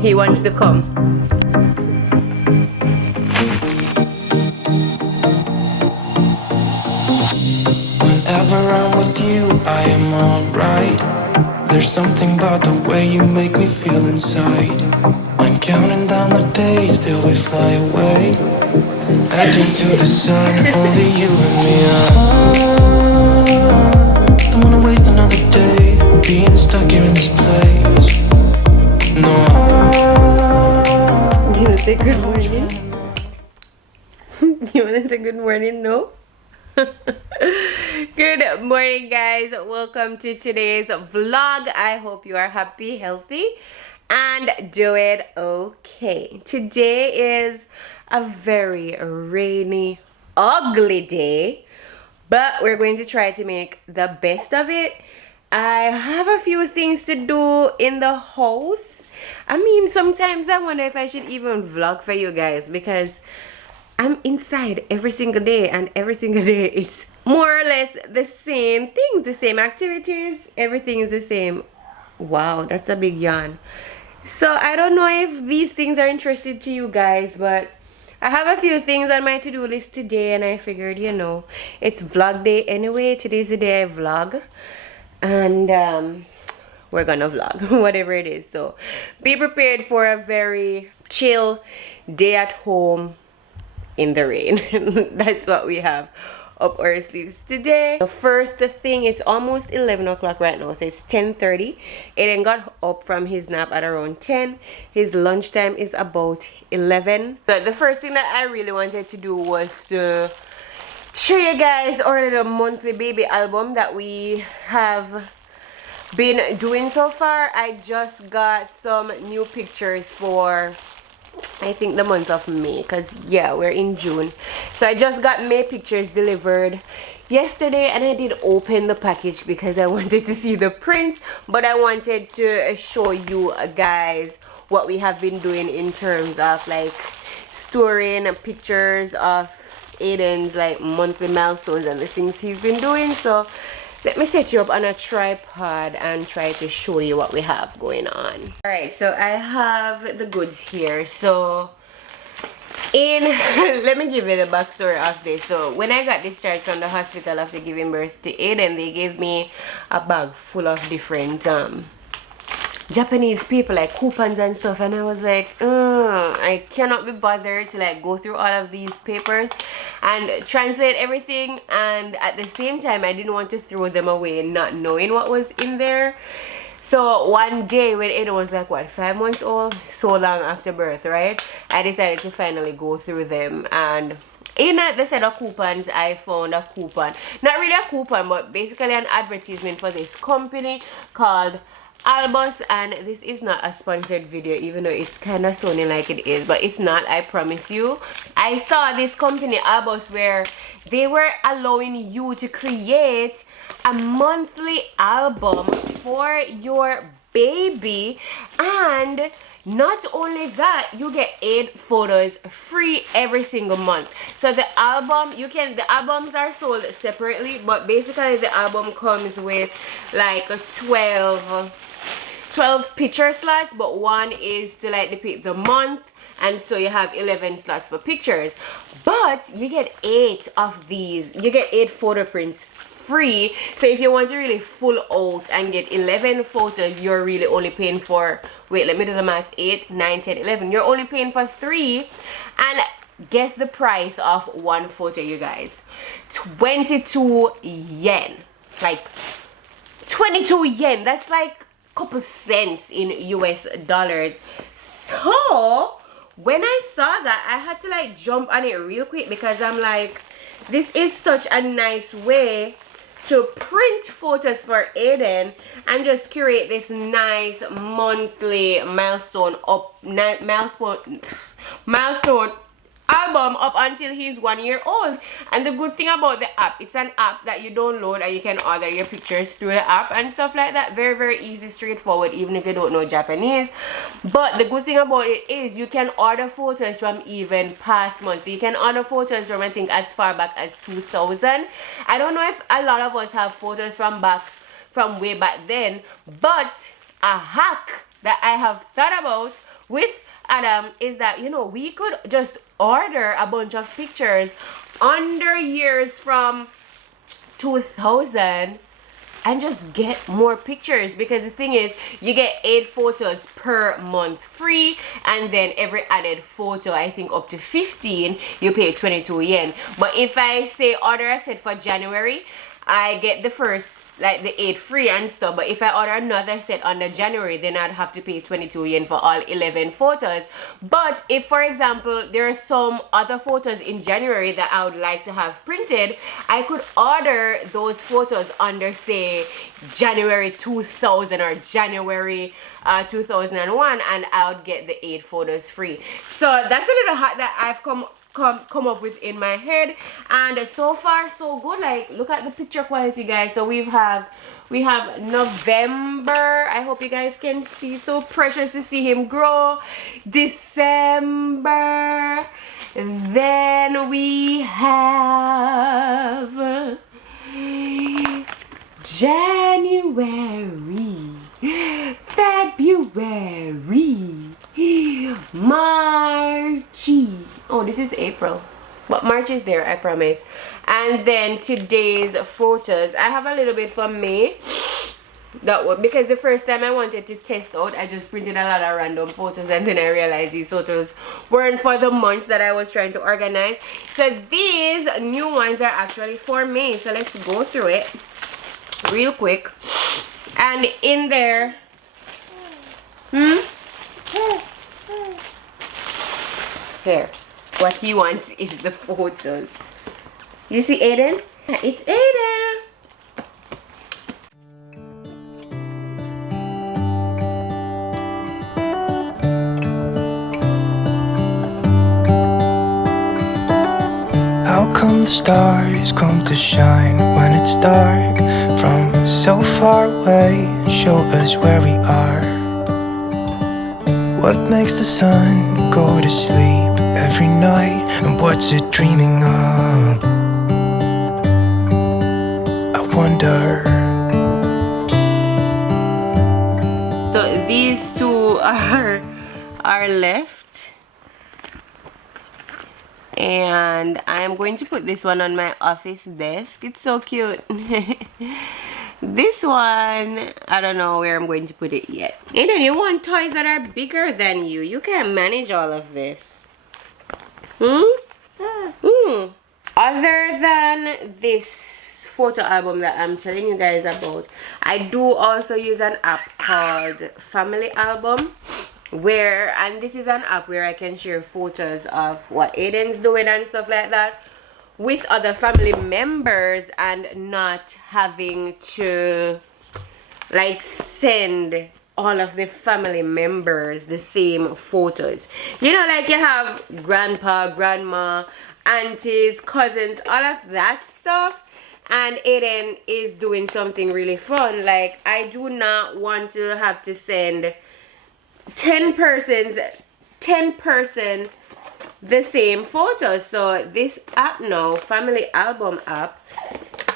He wants to come. Whenever I'm with you, I am alright. There's something about the way you make me feel inside. I'm counting down the days till we fly away, heading to the sun, only you and me. Don't wanna waste another day being stuck here in this place. No, You wanna say good morning? You wanna say good morning? No? Good morning, guys. Welcome to today's vlog. I hope you are happy, healthy, and doing okay. Today is a very rainy, ugly day, but we're going to try to make the best of it. I have a few things to do in the house. I mean, sometimes I wonder if I should even vlog for you guys, because I'm inside every single day, and every single day it's more or less the same things, the same activities, everything is the same. Wow, that's a big yawn. So I don't know if these things are interesting to you guys, but I have a few things on my to-do list today, and I figured, you know, it's vlog day anyway. Today's the day I vlog, and we're gonna vlog whatever it is. So be prepared for a very chill day at home in the rain. That's what we have up our sleeves today. The first thing, it's almost 11 o'clock right now, so it's 10:30. Aiden got up from his nap at around 10. His lunchtime is about 11. But the first thing that I really wanted to do was to show you guys our little monthly baby album that we have been doing so far. I just got some new pictures for, I think, the month of May, because yeah, we're in June. So I just got May pictures delivered yesterday, and I did open the package because I wanted to see the prints, but I wanted to show you guys what we have been doing in terms of like storing pictures of Aiden's like monthly milestones and the things he's been doing. So let me set you up on a tripod and try to show you what we have going on. Alright, so I have the goods here. So let me give you the backstory of this. So when I got discharged from the hospital after giving birth to Aiden, they gave me a bag full of different Japanese people, like coupons and stuff, and I was like, I cannot be bothered to like go through all of these papers and translate everything, and at the same time I didn't want to throw them away not knowing what was in there. So one day when it was like, what, 5 months old, so long after birth, right, I decided to finally go through them, and in the set of coupons I found a coupon, not really a coupon but basically an advertisement for this company called Albus, and this is not a sponsored video, even though it's kind of sounding like it is, but it's not, I promise you. I saw this company Albus where they were allowing you to create a monthly album for your baby, and not only that, you get 8 photos free every single month. So the album, the albums are sold separately, but basically the album comes with like 12 picture slots, but one is to like depict the month, and so you have 11 slots for pictures. But you get 8 of these, you get 8 photo prints free. So if you want to really full out and get 11 photos, you're really only paying for, wait, let me do the math, 8, 9, 10, 11, you're only paying for 3. And guess the price of one photo, you guys? 22 yen. Like 22 yen, that's like couple cents in US dollars. So when I saw that, I had to like jump on it real quick, because I'm like, this is such a nice way to print photos for Aiden and just curate this nice monthly milestone album up until he's 1 year old. And the good thing about the app, it's an app that you download and you can order your pictures through the app and stuff like that. Very, very easy, straightforward, even if you don't know Japanese. But the good thing about it is you can order photos from even past months. You can order photos from, I think, as far back as 2000. I don't know if a lot of us have photos from way back then, but a hack that I have thought about with Adam is that, you know, we could just order a bunch of pictures under years from 2000 and just get more pictures, because the thing is, you get 8 photos per month free, and then every added photo, I think up to 15, you pay 22 yen. But if I say order a set for January, I get the first, like the 8 free and stuff. But if I order another set under January, then I'd have to pay 22 yen for all 11 photos. But if, for example, there are some other photos in January that I would like to have printed, I could order those photos under, say, January 2000 or January 2001, and I would get the 8 photos free. So that's a little hack that I've come up with in my head, and so far so good. Like, look at the picture quality, guys. So we have November. I hope you guys can see. So precious to see him grow. December. Then we have January, February, March. Oh, this is April, but March is there, I promise. And then today's photos, I have a little bit for May. That one, because the first time I wanted to test out, I just printed a lot of random photos, and then I realized these photos weren't for the months that I was trying to organize. So these new ones are actually for May. So let's go through it real quick. And in there, here, what he wants is the photos. You see Aiden? It's Aiden. How come the stars come to shine when it's dark? From so far away, show us where we are. What makes the sun go to sleep every night? And what's it dreaming of? I wonder. So these two are left. And I'm going to put this one on my office desk. It's so cute. This one, I don't know where I'm going to put it yet. You know, you want toys that are bigger than you. You can't manage all of this. Other than this photo album that I'm telling you guys about, I do also use an app called Family Album, and this is an app where I can share photos of what Aiden's doing and stuff like that with other family members, and not having to like send all of the family members the same photos. You know, like you have grandpa, grandma, aunties, cousins, all of that stuff, and Aiden is doing something really fun. Like, I do not want to have to send 10 person the same photos. So this app now, Family Album app,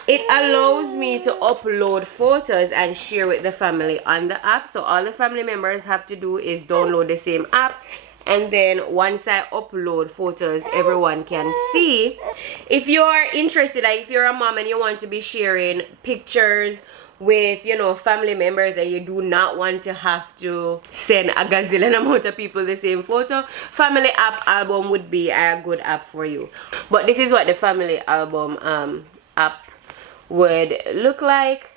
it allows me to upload photos and share with the family on the app. So all the family members have to do is download the same app, and then once I upload photos, everyone can see. If you're interested, like if you're a mom and you want to be sharing pictures with, you know, family members, and you do not want to have to send a gazillion amount of people the same photo, Family Album would be a good app for you. But this is what the Family Album app would look like.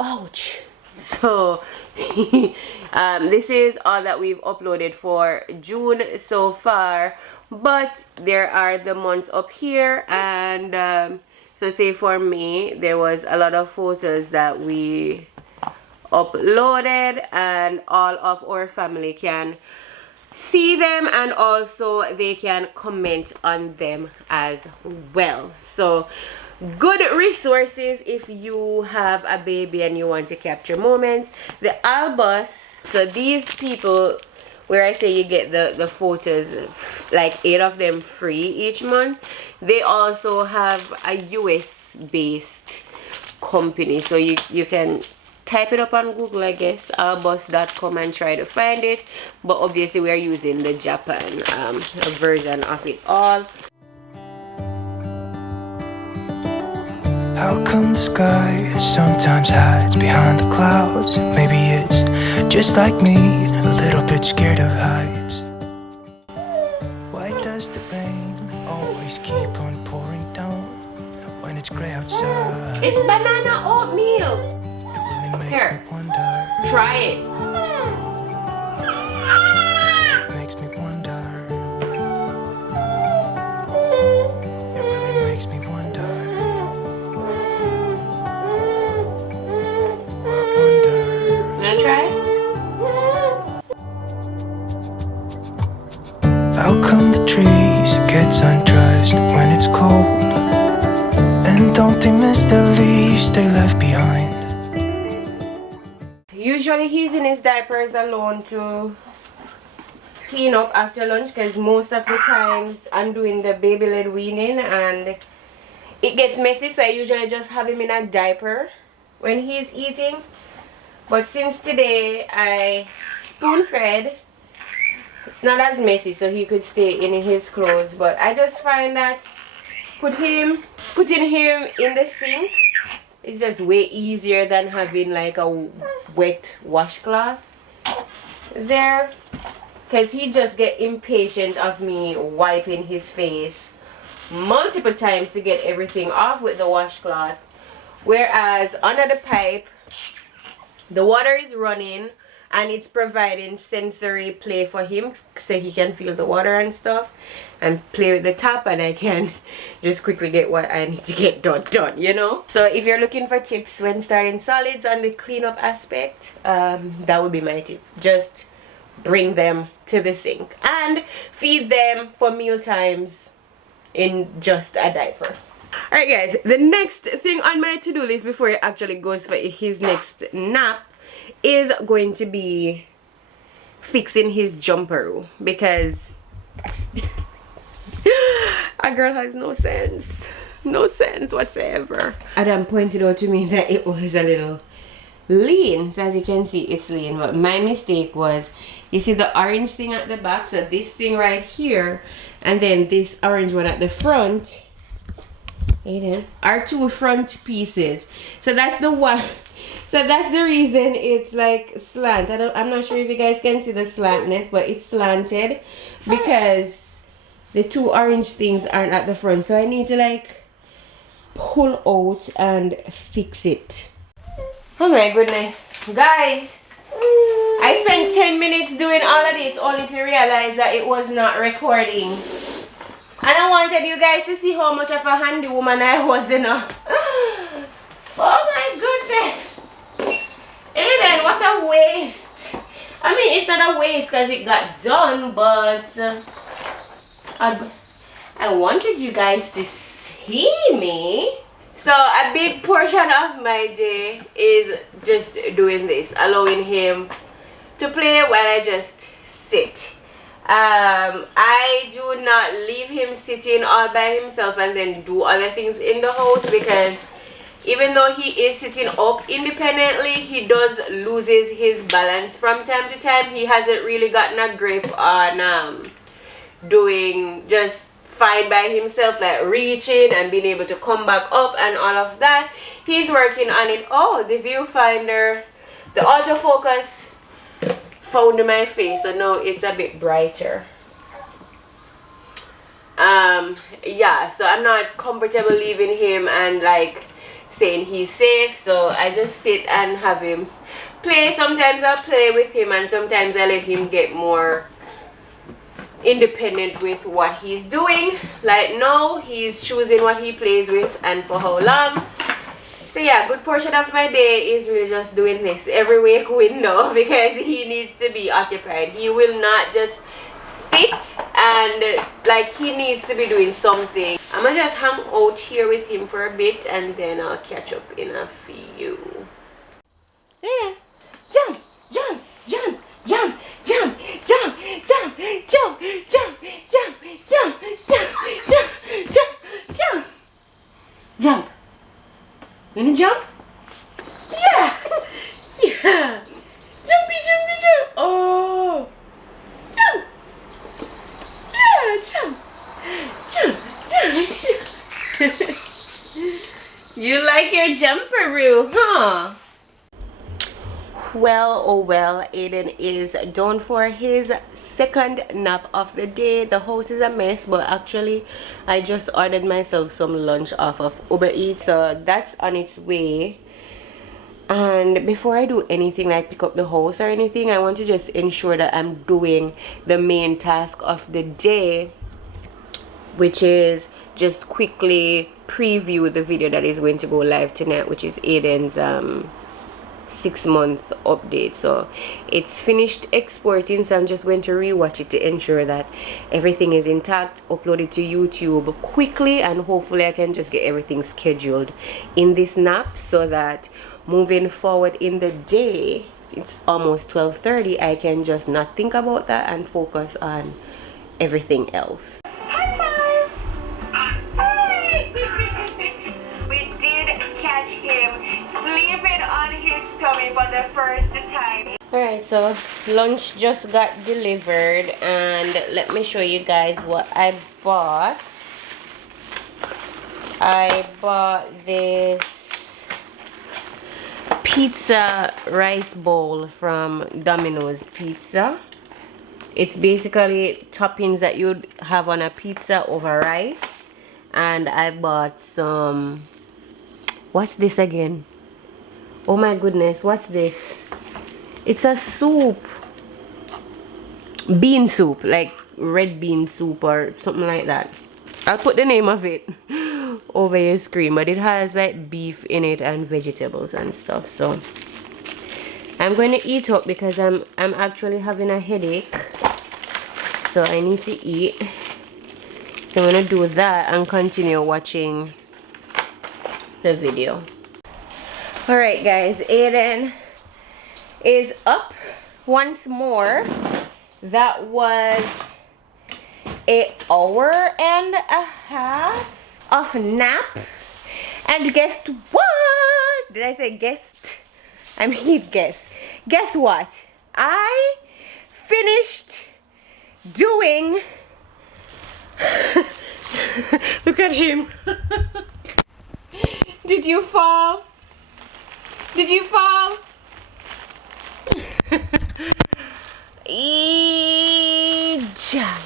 Ouch. So this is all that we've uploaded for June so far, but there are the months up here. And so say for me, there was a lot of photos that we uploaded, and all of our family can see them, and also they can comment on them as well. So good resources if you have a baby and you want to capture moments. The Albus, so these people where I say you get the photos, like 8 of them free each month, they also have a US based company, so you can type it up on Google, I guess, albus.com, and try to find it. But obviously we are using the Japan version of it all. How come the sky sometimes hides behind the clouds? Maybe it's just like me, a little bit scared of heights. Why does the rain always keep on pouring down when it's gray outside? It's banana oatmeal. It really makes Here. me wonder. Try it. It makes me wonder. It really makes me wonder. I wonder. Wanna try it? How come the trees get undressed when it's cold? And don't they miss the leaves they left behind? Usually he's in his diapers alone to clean up after lunch, because most of the times I'm doing the baby-led weaning and it gets messy, so I usually just have him in a diaper when he's eating. But since today I spoon-fed, it's not as messy, so he could stay in his clothes. But I just find that putting him in the sink is just way easier than having like a wet washcloth there, because he just get impatient of me wiping his face multiple times to get everything off with the washcloth. Whereas under the pipe, the water is running and it's providing sensory play for him, so he can feel the water and stuff and play with the tap, and I can just quickly get what I need to get done, you know. So if you're looking for tips when starting solids on the cleanup aspect, that would be my tip. Just bring them to the sink and feed them for meal times in just a diaper. Alright guys, the next thing on my to-do list before he actually goes for his next nap is going to be fixing his jumper, because a girl has no sense whatsoever. Adam pointed out to me that it was a little lean, so as you can see it's lean, but my mistake was, you see the orange thing at the back, so this thing right here and then this orange one at the front, Aiden, are two front pieces, so that's the one. So that's the reason it's like slant. I'm not sure if you guys can see the slantness, but it's slanted because the two orange things aren't at the front. So I need to like pull out and fix it. Oh my goodness. Guys, I spent 10 minutes doing all of this only to realize that it was not recording. And I wanted you guys to see how much of a handy woman I was enough. Oh my goodness. Aiden, what a waste. I mean, it's not a waste because it got done, but I wanted you guys to see me. So a big portion of my day is just doing this, allowing him to play while I just sit. I do not leave him sitting all by himself and then do other things in the house, because even though he is sitting up independently, he does loses his balance from time to time. He hasn't really gotten a grip on doing just fine by himself, like reaching and being able to come back up and all of that. He's working on it. Oh, the viewfinder, the autofocus found my face, so now it's a bit brighter. Yeah, so I'm not comfortable leaving him and like saying he's safe, so I just sit and have him play. Sometimes I'll play with him and sometimes I let him get more independent with what he's doing. Like now he's choosing what he plays with and for how long. So yeah, good portion of my day is really just doing this every wake window, because he needs to be occupied. He will not just sit, and like he needs to be doing something. I'm gonna just hang out here with him for a bit and then I'll catch up in a few. Yeah. Jump, jump, jump, jump, jump, jump, jump, jump, jump, jump, jump, jump, jump, jump, jump, jump. Gonna jump? Yeah! like your jumperoo, huh? Well, oh well, Aiden is done for his second nap of the day. The house is a mess, but actually I just ordered myself some lunch off of Uber Eats, so that's on its way. And before I do anything like pick up the house or anything, I want to just ensure that I'm doing the main task of the day, which is just quickly preview the video that is going to go live tonight, which is Aiden's 6-month update. So it's finished exporting, so I'm just going to rewatch it to ensure that everything is intact, upload it to YouTube quickly, and hopefully I can just get everything scheduled in this nap so that moving forward in the day, it's almost 12:30, I can just not think about that and focus on everything else. We did catch him sleeping on his tummy for the first time. Alright, so lunch just got delivered, and let me show you guys what I bought. I bought this pizza rice bowl from Domino's Pizza. It's basically toppings that you'd have on a pizza over rice. And I bought some, what's this again? Oh my goodness, what's this? It's a soup, bean soup, like red bean soup or something like that. I'll put the name of it over your screen, but it has like beef in it and vegetables and stuff. So I'm going to eat up because I'm actually having a headache, so I need to eat. So I'm going to do that and continue watching the video. Alright guys, Aiden is up once more. That was an hour and a half of nap. And guess what? Did I say guest? I mean guess. Guess what? I finished doing look at him. Did you fall? Did you fall?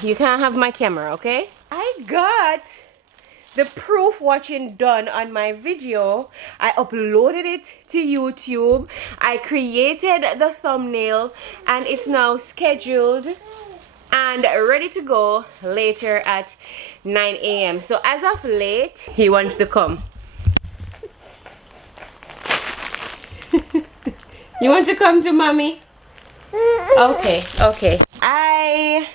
You can't have my camera, okay? I got the proof watching done on my video. I uploaded it to YouTube. I created the thumbnail, and it's now scheduled and ready to go later at 9 a.m. So as of late, he wants to come. You want to come to mommy? Okay, okay. I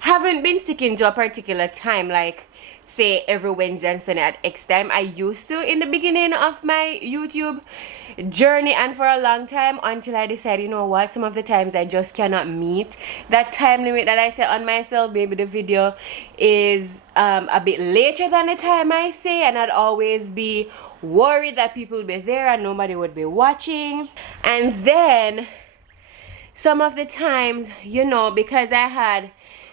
haven't been sticking to a particular time, like say every Wednesday and Sunday at X time. I used to in the beginning of my YouTube journey and for a long time, until I decided, you know what, some of the times I just cannot meet that time limit that I set on myself. Maybe the video is a bit later than the time I say, and I'd always be worried that people would be there and nobody would be watching. And then some of the times, you know, because I had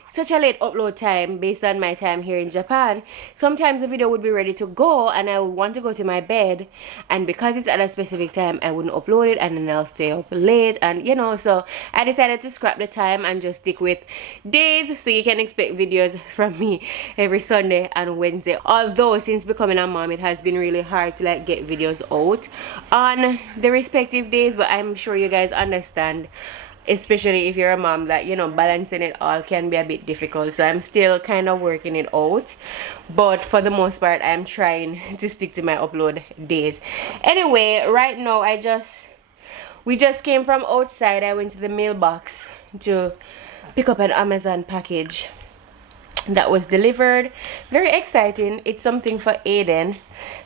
such a late upload time based on my time here in Japan, sometimes the video would be ready to go and I would want to go to my bed, and because it's at a specific time I wouldn't upload it, and then I'll stay up late, and you know, so I decided to scrap the time and just stick with days. So you can expect videos from me every Sunday and Wednesday, although since becoming a mom it has been really hard to like get videos out on the respective days. But I'm sure you guys understand, especially if you're a mom, that you know, balancing it all can be a bit difficult. So I'm still kind of working it out, but for the most part I'm trying to stick to my upload days. Anyway, right now we just came from outside. I went to the mailbox to pick up an Amazon package that was delivered. Very exciting. It's something for Aiden.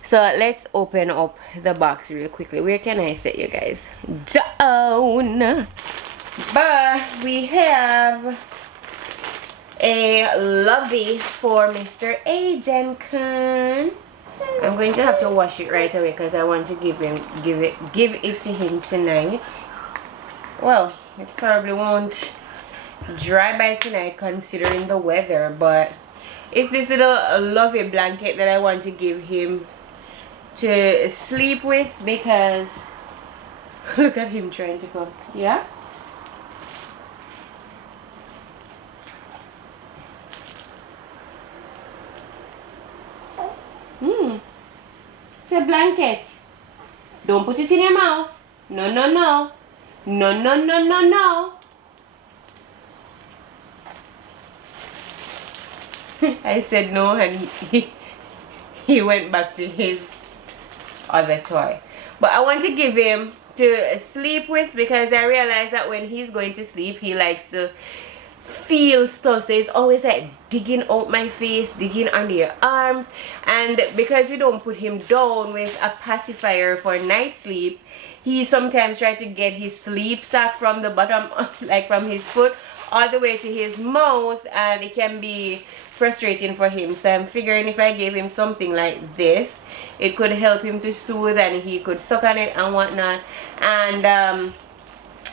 So let's open up the box real quickly. Where can I set you guys down? But we have a lovey for Mr. Aiden Kun. I'm going to have to wash it right away because I want to give it to him tonight. Well, it probably won't dry by tonight considering the weather, but it's this little lovey blanket that I want to give him to sleep with because look at him trying to come. Yeah. It's a blanket. Don't put it in your mouth. No, no, no. No, no, no, no, no. I said no, and he went back to his other toy. But I want to give him to sleep with because I realize that when he's going to sleep, he likes to feel stuff. So he's always like digging out my face, digging under your arms. And because we don't put him down with a pacifier for night sleep, he sometimes tries to get his sleep sack from the bottom, like from his foot, all the way to his mouth, and it can be frustrating for him. So I'm figuring if I gave him something like this, it could help him to soothe and he could suck on it and whatnot. And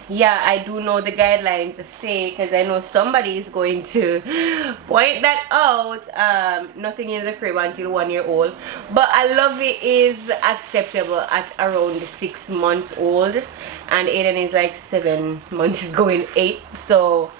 yeah, I do know the guidelines say, because I know somebody is going to point that out, nothing in the crib until 1 year old. But I love it is acceptable at around 6 months old, and Aiden is like 7 months going 8. So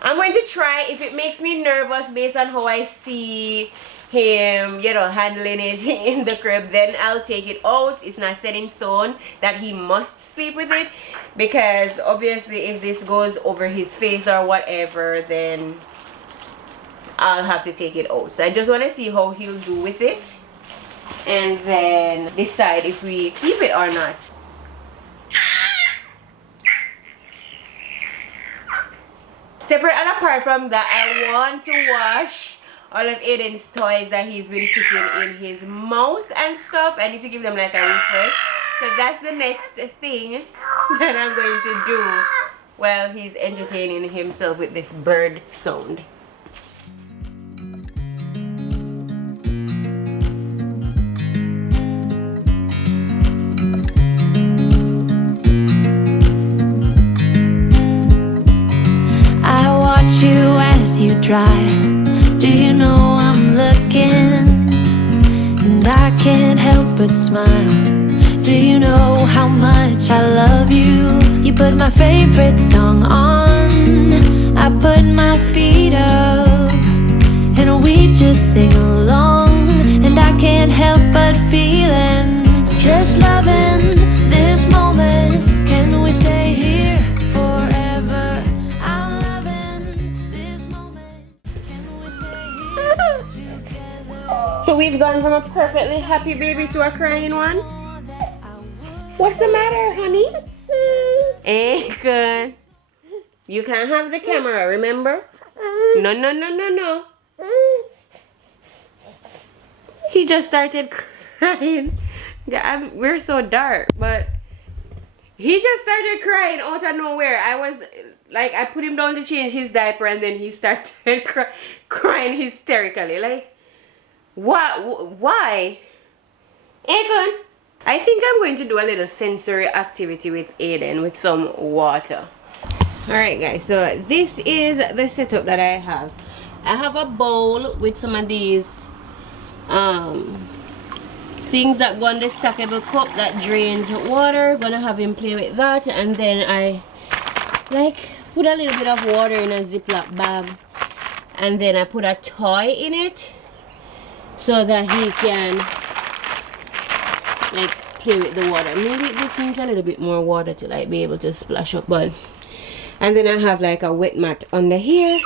I'm going to try. If it makes me nervous based on how I see him, you know, handling it in the crib, then I'll take it out. It's not set in stone that he must sleep with it, because obviously if this goes over his face or whatever, then I'll have to take it out. So I just want to see how he'll do with it and then decide if we keep it or not. Separate and apart from that, I want to wash all of Aiden's toys that he's been putting in his mouth and stuff. I need to give them like a refresh. So that's the next thing that I'm going to do while he's entertaining himself with this bird sound. I watch you as you drive. Do you know I'm looking? And I can't help but smile. Do you know how much I love you? You put my favorite song on, I put my feet up, and we just sing along. And I can't help but feeling, just loving this moment. Can we stay here forever? I'm loving this moment. Can we stay here together? So we've gone from a perfectly happy baby to a crying one. What's the matter, honey? Good. You can't have the camera, remember? No, no, no, no, no. He just started crying. We're so dark, but he just started crying out of nowhere. I was like, I put him down to change his diaper, and then he started crying hysterically. Like, what? Why? Good. I think I'm going to do a little sensory activity with Aiden with some water. Alright guys, so this is the setup that I have. I have a bowl with some of these things that go on the stackable cup that drains water. Gonna have him play with that, and then I like put a little bit of water in a Ziploc bag, and then I put a toy in it so that he can like play with the water. Maybe this needs a little bit more water to like be able to splash up, but and then I have like a wet mat under here,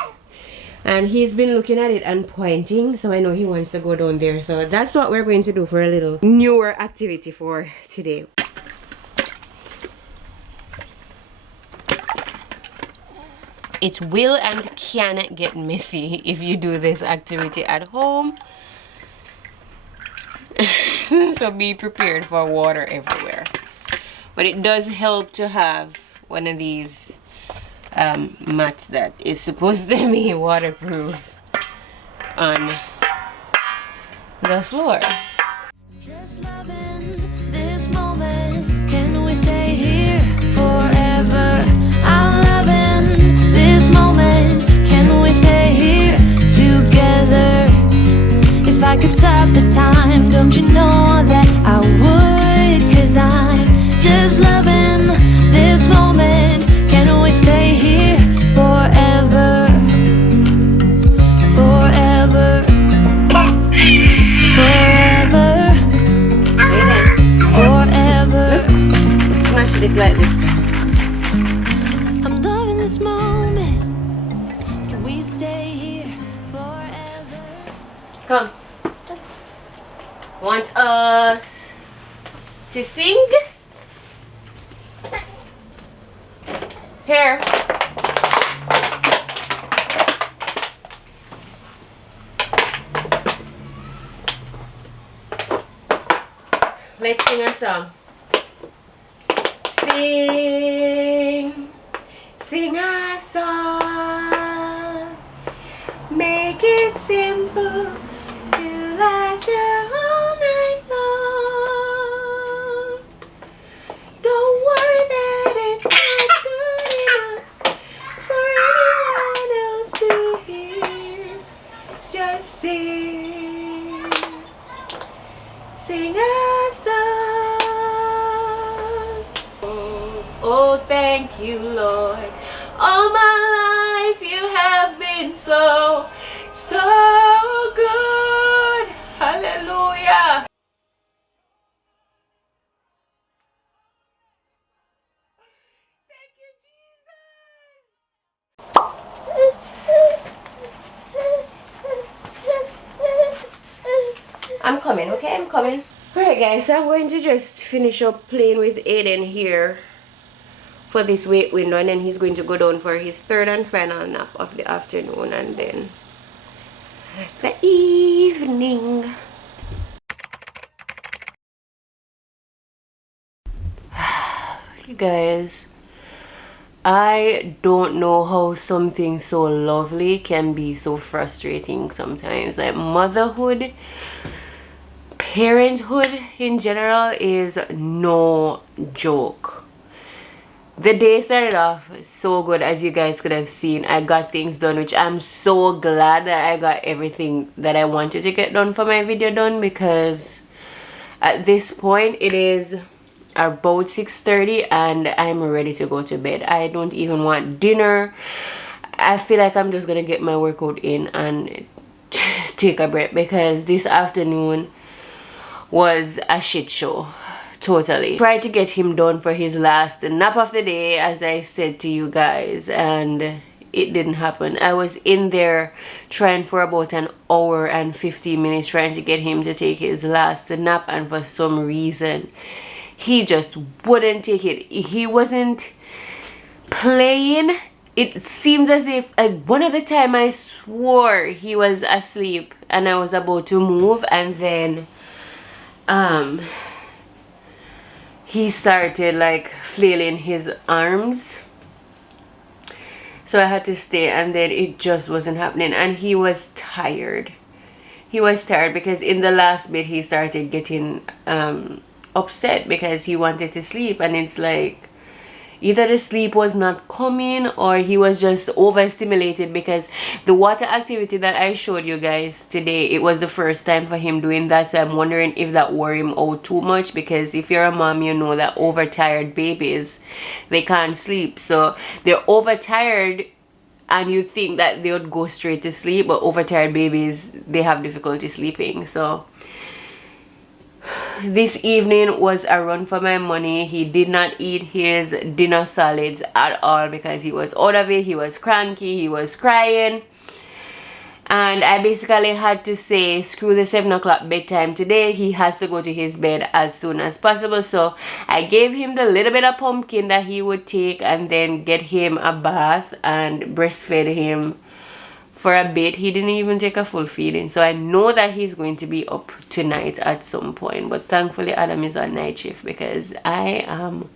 and he's been looking at it and pointing, so I know he wants to go down there. So that's what we're going to do for a little newer activity for today. It will and can get messy if you do this activity at home. So be prepared for water everywhere. But it does help to have one of these mats that is supposed to be waterproof on the floor. Just loving this moment. Can we stay here forever? I'm loving this moment. Can we stay here together? If I could stop the time, don't you know that I would? Come. Want us to sing? Here. Let's sing a song. Sing, sing a song. Make it simple to last here all night long. Don't worry that it's not good enough for anyone else to hear. Just sing, sing a song. Oh, thank you, Lord. All my life you have been so, so good. Hallelujah. Thank you, Jesus. I'm coming, okay? I'm coming. Alright guys, so I'm going to just finish up playing with Aiden here for this wait window, and then he's going to go down for his third and final nap of the afternoon, and then the evening. You guys, I don't know how something so lovely can be so frustrating sometimes. Like, motherhood, parenthood in general is no joke. The day started off so good, as you guys could have seen. I got things done, which I'm so glad that I got everything that I wanted to get done for my video done, because at this point it is about 6:30 and I'm ready to go to bed. I don't even want dinner. I feel like I'm just gonna get my workout in and take a break, because this afternoon was a shit show. Totally. Tried to get him done for his last nap of the day, as I said to you guys, and it didn't happen. I was in there trying for about an hour and 15 minutes trying to get him to take his last nap, and for some reason he just wouldn't take it. He wasn't playing. It seems as if one of the time I swore he was asleep and I was about to move, and then he started like flailing his arms, so I had to stay, and then it just wasn't happening. And he was tired. He was tired because in the last bit he started getting upset because he wanted to sleep, and it's like either the sleep was not coming or he was just overstimulated, because the water activity that I showed you guys today, it was the first time for him doing that. So I'm wondering if that wore him out too much, because if you're a mom, you know that overtired babies, they can't sleep. So they're overtired and you think that they would go straight to sleep, but overtired babies, they have difficulty sleeping. So this evening was a run for my money. He did not eat his dinner solids at all because he was out of it. He was cranky, he was crying, and I basically had to say screw the 7 o'clock bedtime today. He has to go to his bed as soon as possible. So I gave him the little bit of pumpkin that he would take, and then get him a bath and breastfed him for a bit. He didn't even take a full feeding, so I know that he's going to be up tonight at some point. But thankfully Adam is on night shift, because I'm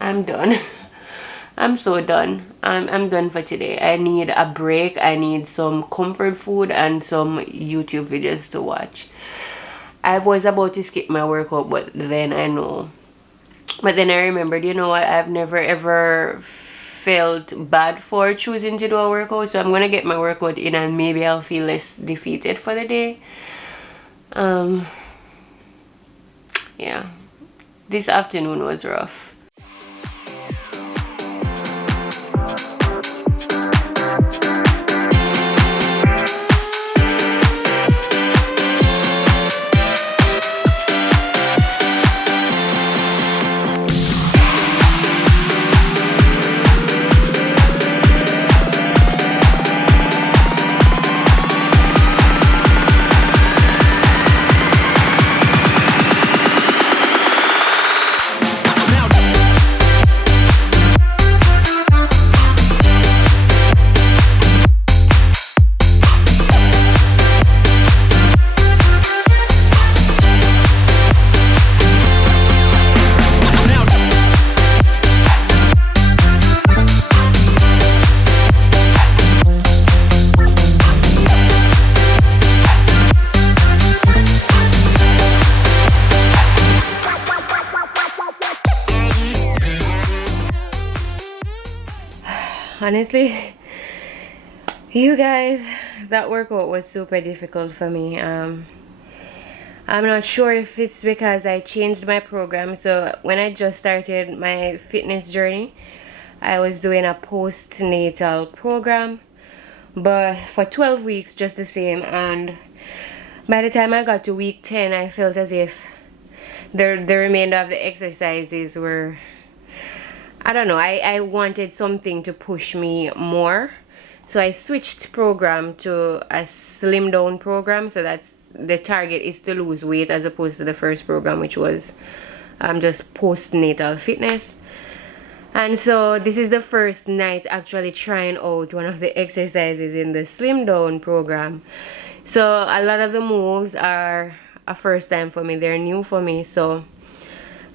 done. I'm so done. I'm done for today. I need a break. I need some comfort food and some YouTube videos to watch. I was about to skip my workout, but then I remembered, you know what, I've never ever felt bad for choosing to do a workout, so I'm gonna get my workout in and maybe I'll feel less defeated for the day. Yeah, this afternoon was rough. honestly, you guys, that workout was super difficult for me. I'm not sure if it's because I changed my program. So when I just started my fitness journey, I was doing a postnatal program, but for 12 weeks just the same. And by the time I got to week 10, I felt as if the remainder of the exercises were, I don't know, I wanted something to push me more. So I switched program to a slim down program. So that's the target is to lose weight, as opposed to the first program, which was just postnatal fitness. And so this is the first night actually trying out one of the exercises in the slim down program. So a lot of the moves are a first time for me. They're new for me. So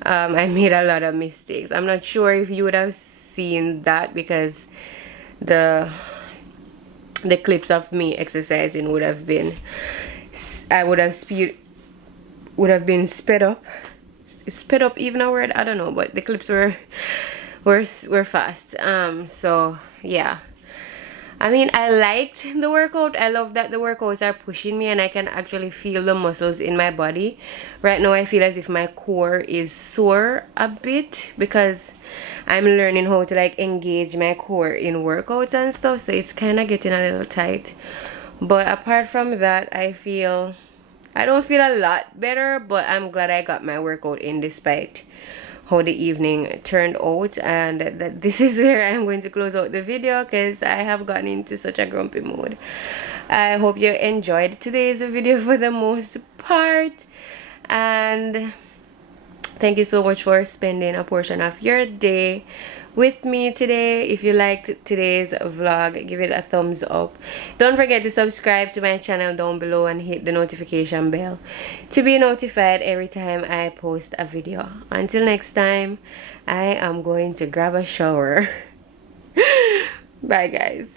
I made a lot of mistakes. I'm not sure if you would have seen that, because the clips of me exercising would have been, I would have been sped up. Is sped up even a word? I don't know, but the clips were fast. So yeah, I mean, I liked the workout. I love that the workouts are pushing me and I can actually feel the muscles in my body. Right now I feel as if my core is sore a bit, because I'm learning how to like engage my core in workouts and stuff, so it's kind of getting a little tight. But apart from that, I don't feel a lot better, but I'm glad I got my workout in despite how the evening turned out. And that this is where I'm going to close out the video, because I have gotten into such a grumpy mood. I hope you enjoyed today's video for the most part, and thank you so much for spending a portion of your day with me today. If you liked today's vlog, give it a thumbs up. Don't forget to subscribe to my channel down below and hit the notification bell to be notified every time I post a video. Until next time, I am going to grab a shower. Bye guys.